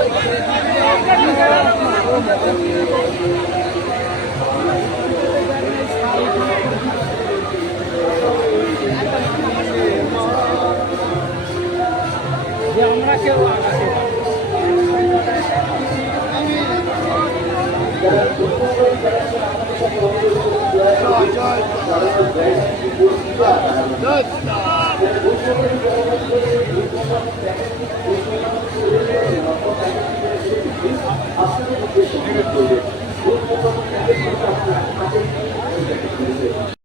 জয় জয় সঙ্গে করবে